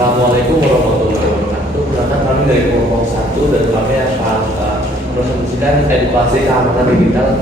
Assalamualaikum warahmatullahi wabarakatuh. Perkenalkan kami dari kelompok 1 dan kami akan mempresentasikan edukasi keamanan digital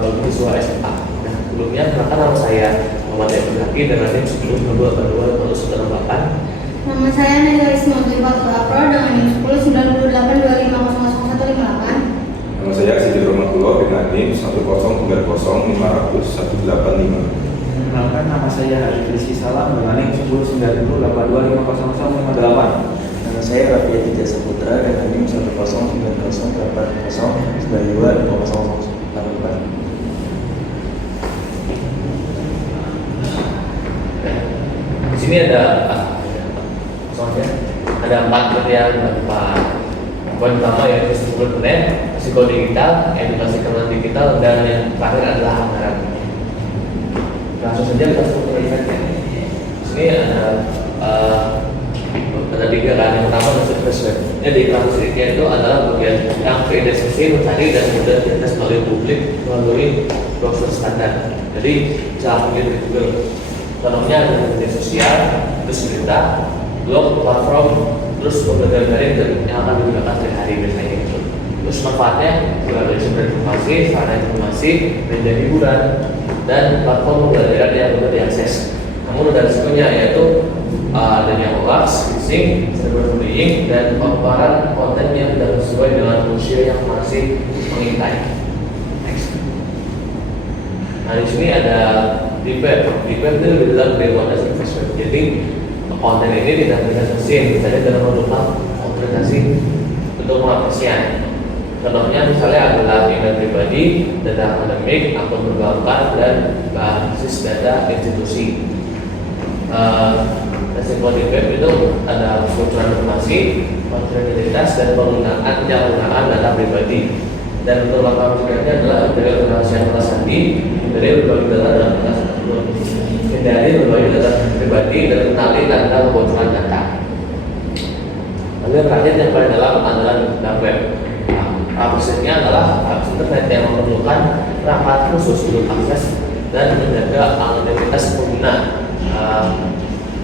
bagi siswa SMA. Nah, sebelumnya perkenalkan nama saya Muhammad Edi Haki dan NIM 10.22.2108. Nama saya Nadia Risma Pro dengan NIM 10.9825000158. Nama saya Siti Romatullah dengan NIM 10905000185. Perkenalkan, nama saya Arif Rizky Salam dengan NIM 10.92.5000508. Nama saya Raffi Aditya Saputra dengan NIM 1090809225008. Di sini ada empat kriteria poin pertama yaitu struktur risiko digital, edukasi keamanan digital, dan yang terakhir adalah anggaran. Langsung saja kita struktur efeknya. Di sini ada tiga kan. Yang pertama adalah survei. Jadi klasiknya itu adalah bagian yang verifikasi, mencari dan kemudian dites melalui publik melalui browser standar. Jadi cara mungkin di Google. Contohnya ada media sosial, terus berita, blog, platform, terus berbagai daring yang akan digunakan sehari-hari biasanya gitu. Terus manfaatnya juga dari sumber informasi, sarana informasi, media hiburan, dan platform pembelajaran yang mudah diakses. Namun ada risikonya yaitu adanya hoax, phishing, cyberbullying, dan pemaparan konten yang tidak sesuai dengan usia yang masih mengintai. Next. Nah di sini ada deepweb. Deepweb itu lebih dalam dari modal surface web. Jadi konten ini tidak mesin, misalnya dalam bentuk otorisasi untuk mengapresiasi. Contohnya misalnya adalah email pribadi, data akademik, akun perbankan, dan basis data institusi. Resiko di web itu ada kebocoran informasi, konfidensialitas, dan penyalahgunaan data pribadi. Dan untuk langkah berikutnya adalah dari kerahasiaan kelas sandi, dari berbagi data dalam kelas tersebut, hindari berbagi data pribadi dan kenali tanda kebocoran data. Lalu yang terakhir yang paling dalam adalah dark web. Maksudnya adalah internet yang memerlukan perangkat khusus untuk akses dan menjaga anonimitas pengguna.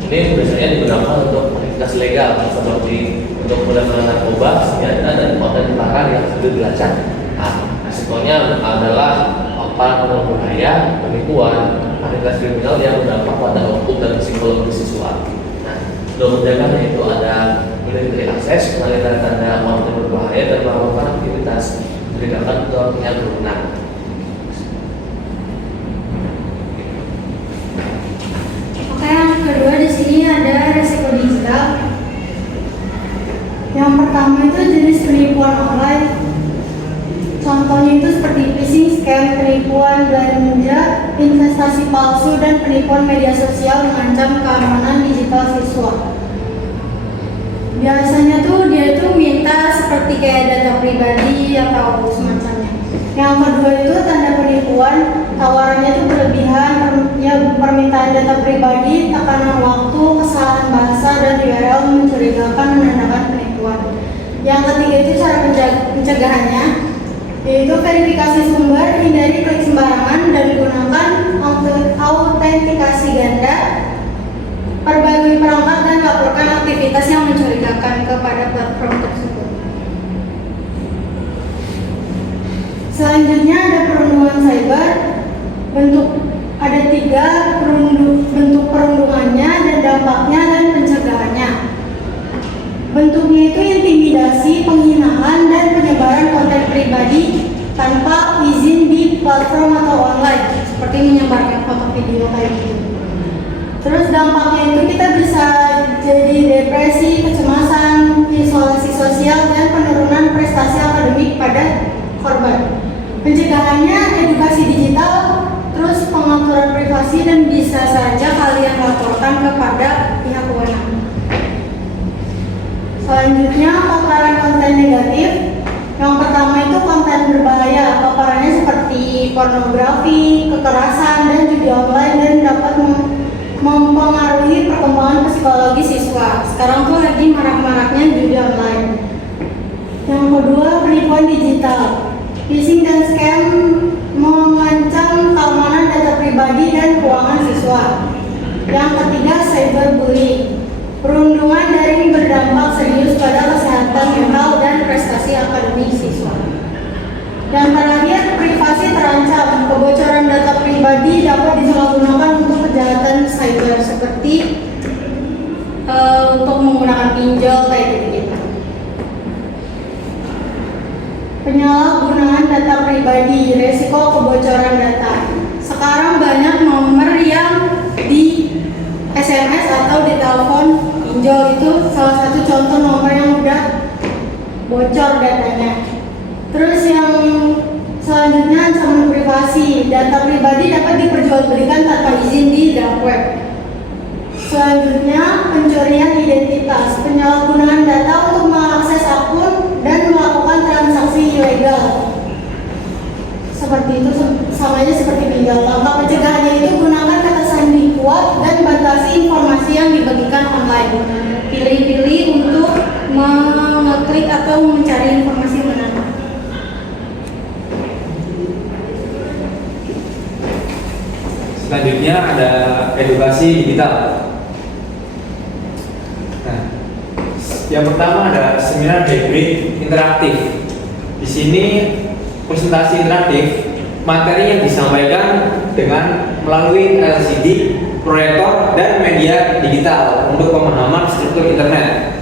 Ini biasanya digunakan untuk aktivitas legal seperti untuk mendapatkan narkoba, senjata, dan konten terlarang yang sudah dilacak. Resikonya adalah paparan berbahaya, penipuan, aktivitas kriminal yang berdampak pada hukum dan psikologi siswa. Untuk menjaganya itu ada mulai akses, mengenai tanda-tanda konten berbahaya, dan melakukan aktivitas berdasarkan ketentuan yang berwenang. Oke, yang kedua di sini ada resiko digital. Yang pertama itu jenis penipuan online. Contohnya itu seperti phishing, scam, penipuan belanja, investasi palsu, dan penipuan media sosial mengancam keamanan digital siswa. Biasanya tuh dia tuh minta seperti kayak data pribadi atau semacamnya. Yang kedua itu tanda penipuan, tawarannya tuh berlebihan, ya permintaan data pribadi, tekanan waktu, kesalahan bahasa, dan URL mencurigakan menandakan penipuan. Yang ketiga itu cara pencegahannya, yaitu verifikasi sumber, hindari klik sembarangan, dan gunakan autentikasi ganda, perbarui perangkat, dan laporkan aktivitas yang mencurigakan kepada platform tersebut. Selanjutnya ada perundungan cyber. Ada tiga bentuk perundungannya dan dampaknya dan pencegahannya. Bentuknya itu intimidasi, penghinaan, dan penyebaran konten pribadi tanpa izin di platform atau online, seperti menyebarkan foto video kayak gitu. Terus dampaknya itu kita bisa jadi depresi, kecemasan, isolasi sosial, dan penurunan prestasi akademik pada korban. Pencegahannya edukasi digital, terus pengaturan privasi, dan bisa saja kalian laporkan kepada pihak berwenang. Selanjutnya paparan konten negatif. Yang pertama itu konten berbahaya. Paparannya seperti pornografi, kekerasan, dan judi online, dan dapat mempengaruhi perkembangan psikologi siswa. Sekarang tuh lagi marak-maraknya judi online. Yang kedua penipuan digital. Phishing dan scam mengancam keamanan data pribadi dan keuangan siswa. Yang ketiga cyberbullying. Perundungan daring berdampak serius pada kesehatan mental dan prestasi akademik siswa. Dan terakhir, privasi terancam. Kebocoran data pribadi dapat disalahgunakan untuk kejahatan cyber seperti untuk menggunakan pinjol kayak gitu. Penyalahgunaan data pribadi, resiko kebocoran data. Sekarang banyak nomor yang di SMS atau di telepon pinjol itu salah satu contoh nomor yang udah bocor datanya. Terus yang selanjutnya ancaman privasi, data pribadi dapat diperjualbelikan tanpa izin di dark web. Selanjutnya pencurian identitas, penyalahgunaan data untuk mengakses akun dan melakukan transaksi ilegal. Seperti itu, sama aja seperti pinjol. Langkah pencegahannya itu gunakan kata sandi kuat dan batasi informasi yang dibagikan online. Pilih-pilih untuk mengeklik atau mencari informasi yang benar. Selanjutnya ada edukasi digital. Nah, yang pertama ada seminar hybrid interaktif. Di sini presentasi interaktif, materi yang disampaikan dengan melalui LCD, proyektor, dan media digital untuk pemahaman struktur internet.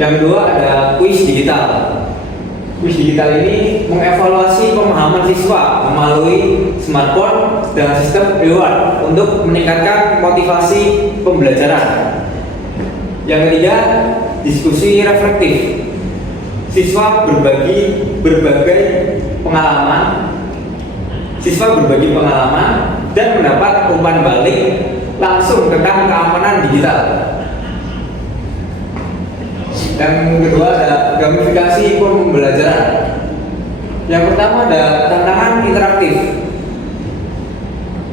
Yang kedua ada kuis digital. Kuis digital ini mengevaluasi pemahaman siswa melalui smartphone dan sistem reward untuk meningkatkan motivasi pembelajaran. Yang ketiga, diskusi reflektif. Siswa berbagi berbagai pengalaman. Siswa berbagi pengalaman dan mendapat umpan balik langsung tentang keamanan digital. Yang kedua ada gamifikasi pembelajaran. Yang pertama ada tantangan interaktif.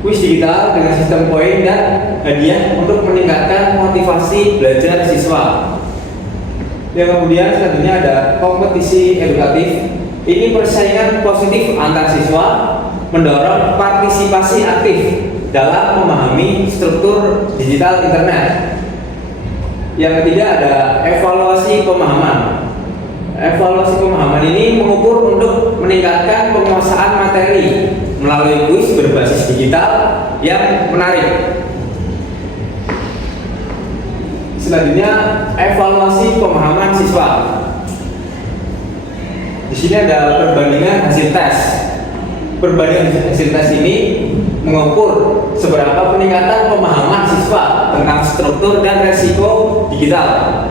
Kuis digital dengan sistem poin dan hadiah untuk meningkatkan motivasi belajar siswa. Yang kemudian selanjutnya ada kompetisi edukatif. Ini persaingan positif antar siswa, mendorong partisipasi aktif dalam memahami struktur digital internet. Yang ketiga ada evaluasi pemahaman. Evaluasi pemahaman ini mengukur untuk meningkatkan penguasaan materi melalui kuis berbasis digital yang menarik. Selanjutnya evaluasi pemahaman siswa. Di sini ada perbandingan hasil tes. Perbandingan hasil tes ini mengukur seberapa peningkatan pemahaman siswa tentang struktur dan resiko digital.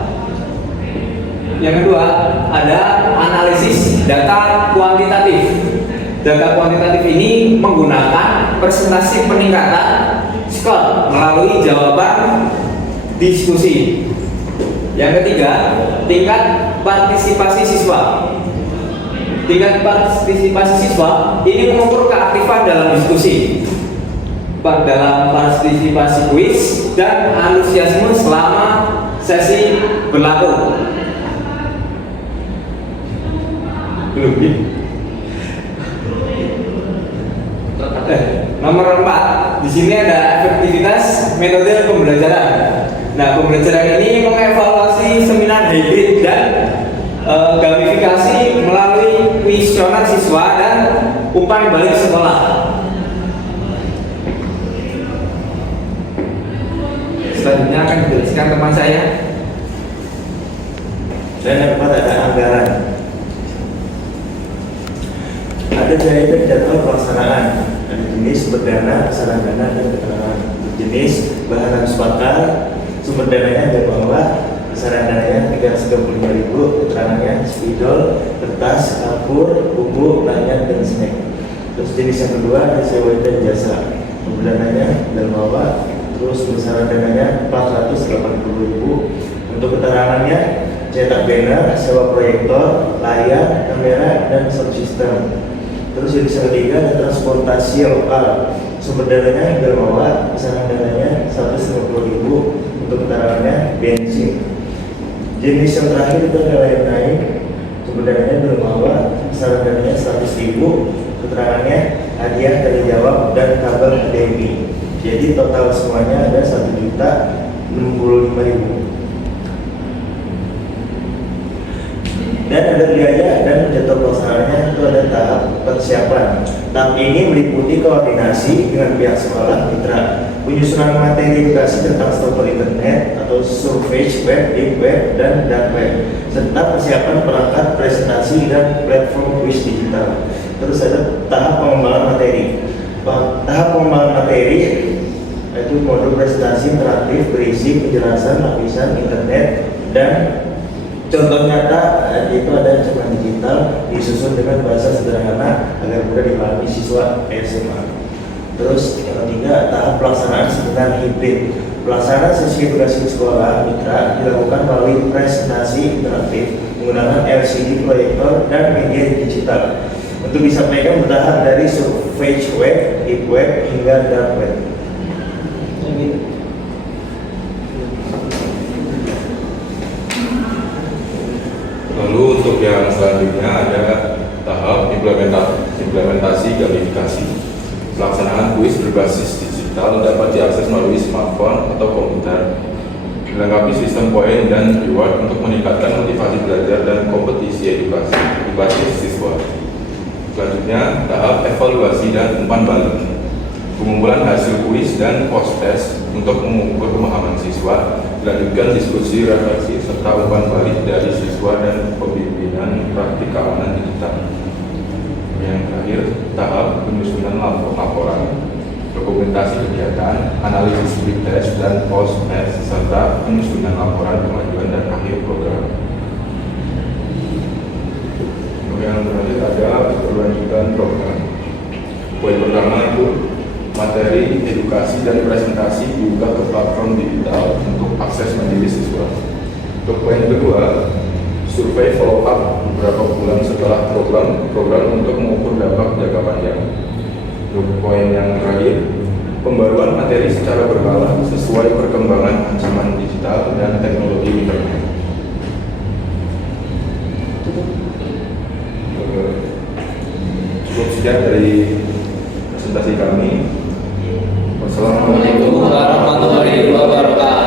Yang kedua, ada analisis data kuantitatif. Data kuantitatif ini menggunakan presentasi peningkatan skor melalui jawaban diskusi. Yang ketiga, tingkat partisipasi siswa. Tingkat partisipasi siswa ini mengukur keaktifan dalam diskusi, dalam partisipasi kuis, dan antusiasme selama sesi berlaku. Nomor 4, di sini ada efektivitas metode pembelajaran. Nah, pembelajaran ini mengevaluasi seminar hybrid dan gamifikasi melalui kuesioner siswa dan umpan balik sekolah. Selanjutnya akan dijelaskan teman saya. Dan yang keempat ada anggaran. Ada biaya dan jadwal pelaksanaan. Ada jenis sumber dana, besaran dana, dan keterangan. Jenis bahan harus bakar, sumber dananya ada bawah, besaran dananya 335.000, keterangannya spidol, kertas, kapur, bumbu, layar, dan snack. Terus jenis yang kedua ada sewa dan jasa. Sumber dananya ada bawah, terus besaran dananya 480.000. Untuk keterangannya cetak banner, sewa proyektor, layar, kamera, dan sound system. Terus jenis yang ketiga ada transportasi lokal. Sumber dananya dermawan, besaran dananya 150.000. Untuk keterangannya bensin. Jenis yang terakhir itu ada lain-lain. Sumber dananya dermawan, besaran dananya 100.000. Keterangannya hadiah tanya jawab dan kabel HDMI. Jadi total semuanya ada 1.000.000 65.000. Dan ada biaya dan jadwal pelaksanaannya itu ada tahap persiapan. Tahap ini meliputi koordinasi dengan pihak sekolah mitra, penyusunan materi edukasi tentang stopper internet atau survei web, deep web, dan dark web, serta persiapan perangkat presentasi dan platform quiz digital. Terus ada tahap pengembangan materi. Tahap pengembangan materi yaitu modul presentasi interaktif berisi penjelasan lapisan internet dan contoh nyata itu ada ancaman digital disusun dengan bahasa sederhana agar mudah dipahami siswa SMA. Terus yang ketiga, tahap pelaksanaan seminar hibrid. Pelaksanaan sesi edukasi sekolah mitra dilakukan melalui presentasi interaktif menggunakan LCD proyektor dan media digital. Untuk disampaikan bertahap dari survei web, deep web hingga dark web. Lalu untuk yang selanjutnya ada tahap implementasi gamifikasi. Pelaksanaan kuis berbasis digital dapat diakses melalui smartphone atau komputer. Dilengkapi sistem poin dan reward untuk meningkatkan motivasi belajar dan kompetisi edukasi berbasis siswa. Selanjutnya, tahap evaluasi dan umpan balik. Pengumpulan hasil kuis dan post-test untuk mengukur pemahaman siswa, dilanjutkan diskusi, refleksi, serta umpan balik dari siswa dan pembimbingan praktik keamanan digital. Yang terakhir, tahap penyusunan laporan, dokumentasi kegiatan, analisis pre-test dan post-test, serta penyusunan laporan kemajuan dan akhir program. Yang terakhir adalah berlanjutan program. Poin pertama itu materi edukasi dan presentasi diunggah ke platform digital untuk akses mandiri siswa. Untuk poin kedua, survei follow up beberapa bulan setelah program untuk mengukur dampak jangka panjang. Untuk poin yang terakhir, pembaruan materi secara berkala sesuai perkembangan ancaman digital dan teknologi internet. Cukup sekian dari presentasi kami. Wassalamualaikum Assalamualaikum warahmatullahi wabarakatuh.